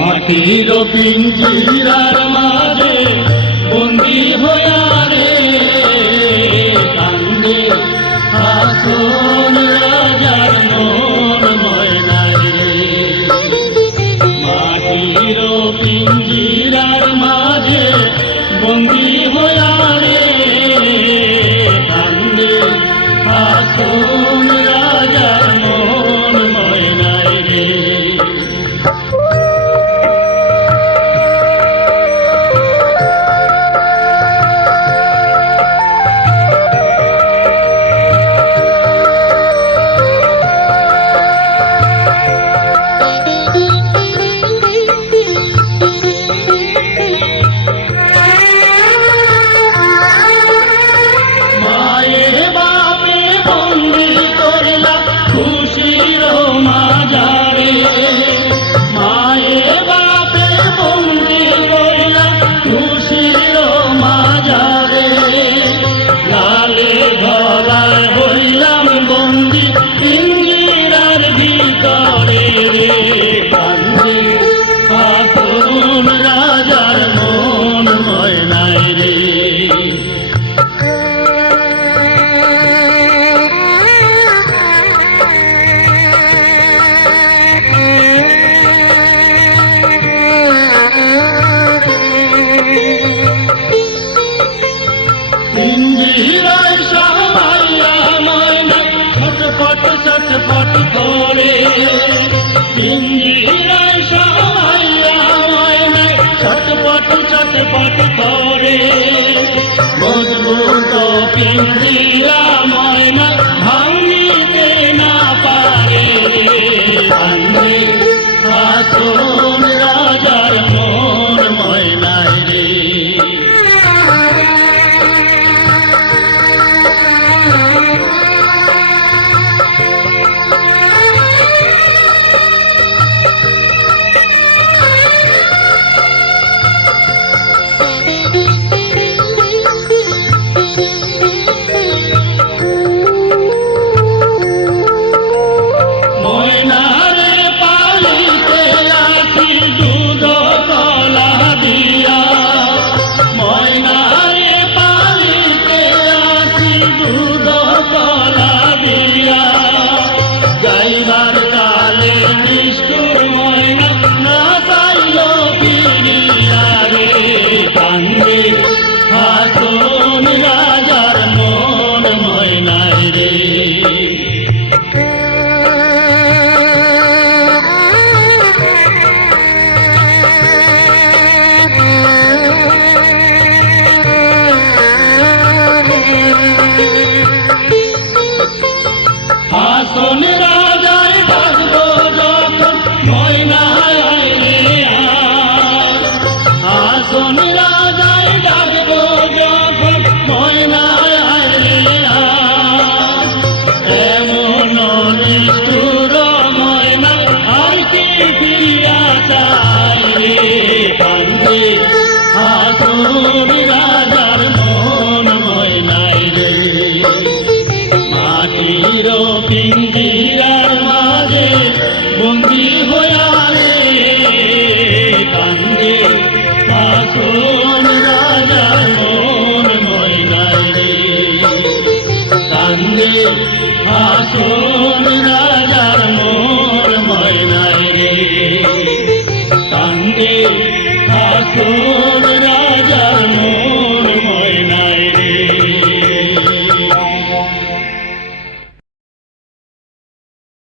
মাটির পিঞ্জিরার মাঝে বন্দি হইয়া রে কান্দে হাসন রাজার মন ময়নায় রে। মাটির পিঞ্জিরার মাঝে বন্দি হইয়া রে কান্দে হাসন রাজার মন ময়নায় রে। ছটফট করে পিঞ্জিরায় সবাইয়া ময়নায় ছটফট ছটফট করে মজবুত পিঞ্জিরা ময়না ভাঙিতে না পারে কান্দে হাসন রাজার মন ময়নায় রে। হাসন রাজার মন ময়নায় রে। হাসন রাজায় ডাকবো যখন ময়নায় রে হাসন রাজায় ডাকবো যখন ময়নায় রে এমন নিষ্ঠুর ময়না আর কি ফিরিয়া চাই রে কান্দে হাসন রাজার মন ময়নায় রে। মাটির পিঞ্জিরার মাঝে বন্দি হইয়া রে কান্দে হাসন রাজার মন ময়নায় রে কান্দে হাসন